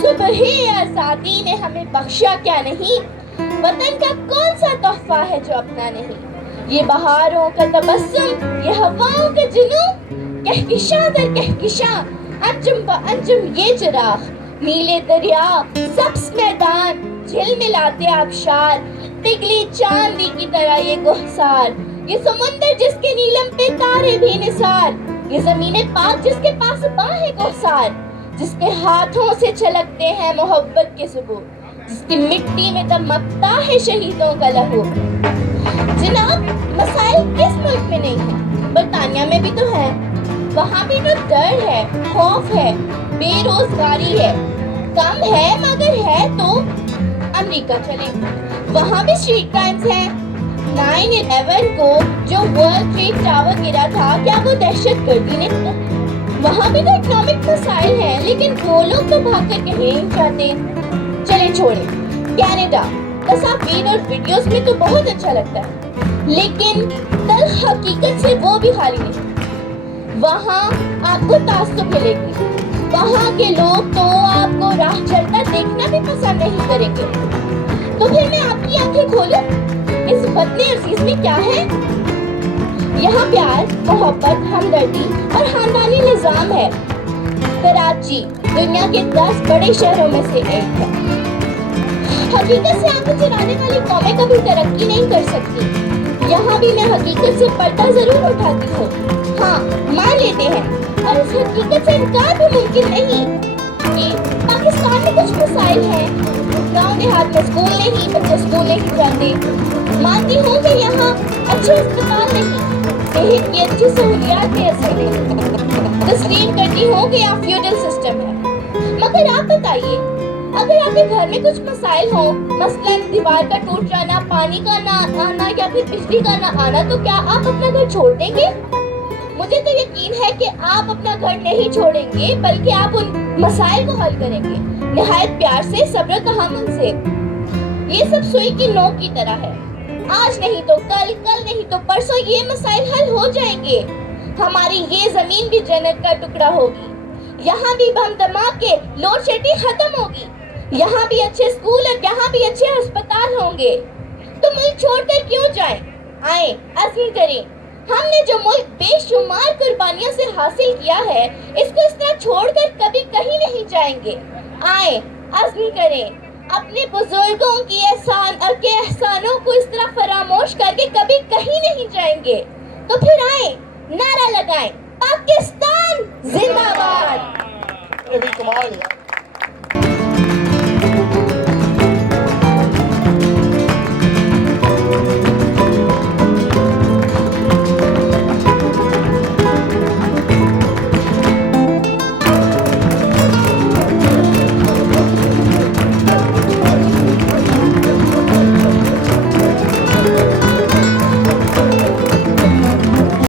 صبح آزادی نے ہمیں بخشا کیا نہیں، وطن کا کون سا تحفہ ہے جو اپنا نہیں، یہ بہاروں کا تبسم، یہ ہواؤں کا جنون، کہکشاں در کہکشاں، انجم با انجم یہ چراغ، نیلے دریا، سبز میدان، جھل ملاتے آبشار، پگھلی چاندی کی طرح یہ گہسار، یہ سمندر جس کے نیلم پہ تارے بھی نثار، یہ زمین پاک جس کے پاس باہیں کوثار، جس کے ہاتھوں سے چھلکتے ہیں محبت کے ثبوت، جس کی مٹی میں دمکتا ہے شہیدوں کا لہو۔ جناب، مسائل کس ملک میں نہیں ہیں؟ برطانیہ میں بھی تو ہیں، وہاں بھی تو ڈر ہے، خوف ہے، بے روزگاری ہے، کم ہے مگر ہے تو۔ امریکہ چلیں، وہاں بھی اسٹریٹ کرائمز ہیں۔ 9/11 کو جو ورلڈ ٹریڈ ٹاور گرا تھا، کیا وہ دہشت گردی نہیں تھا؟ وہاں بھی تو اکنامک مسائل ہیں، لیکن وہ لوگ تو بھاگ کر کہیں نہیں جاتے۔ چلیں چھوڑیں، کینیڈا تصاویر اور ویڈیوز میں تو بہت اچھا لگتا ہے، لیکن تلخ حقیقت سے وہ بھی خالی نہیں۔ وہاں آپ کو تعصب ملے گی، وہاں کے لوگ تو آپ کو راہ چلتا دیکھنا بھی پسند نہیں کریں گے۔ تو پھر میں آپ کی آنکھیں کھولوں، اس وطن عزیز میں کیا ہے؟ یہاں پیار، محبت، ہمدردی اور خاندانی نظام ہے۔ کراچی دنیا کے 10 بڑے شہروں میں سے ایک ہے۔ حقیقت سے آنکھیں چرانے والی قومیں کبھی ترقی نہیں کر سکتی۔ یہاں بھی میں حقیقت سے پردہ ضرور اٹھاتی ہوں، ہاں مان لیتے ہیں، اور اس حقیقت سے انکار بھی ممکن نہیں کہ پاکستان میں کچھ مسائل ہیں، گاؤں دیہات میں اسکول نہیں، بچے اسکول نہیں جاتے۔ مانتی ہوں کہ یہاں اچھے اسپتال نہیں، صحت کی اچھی سہولیات میسر نہیں، تسلیم کرتی ہوں کہ یہاں فیوڈل سسٹم ہے، مگر آپ بتائیے، اگر آپ کے گھر میں کچھ مسائل ہوں، مثلاً دیوار کا ٹوٹ جانا، پانی کا نہ آنا یا پھر بجلی کا نہ آنا، تو کیا آپ اپنا گھر چھوڑ دیں گے؟ مجھے تو یقین ہے کہ آپ اپنا گھر نہیں چھوڑیں گے، بلکہ آپ ان مسائل کو حل کریں گے، نہایت پیار سے، صبر و تحمل سے۔ یہ سب سوئی کی نوک کی طرح ہے، آج نہیں تو کل، کل نہیں تو پرسوں یہ مسائل حل ہو جائیں گے۔ ہماری یہ زمین بھی جنت کا ٹکڑا ہوگی، یہاں بھی بم دھماکے، لوڈ شیڈنگ ختم ہوگی، یہاں بھی اچھے اسکول اور یہاں بھی اچھے ہسپتال ہوں گے۔ تو ملک چھوڑ کر کیوں جائیں؟ آئیں، عزم کریں، ہم نے جو ملک بے شمار قربانیوں سے حاصل کیا ہے، اس کو اس طرح چھوڑ کر کبھی کہیں نہیں جائیں گے۔ آئیں، عزم کریں، اپنے بزرگوں کی احسانوں کو اس طرح فراموش کر کے کبھی کہیں نہیں جائیں گے۔ تو پھر آئیں، نعرہ لگائیں، پاکستان زندہ باد۔ کمال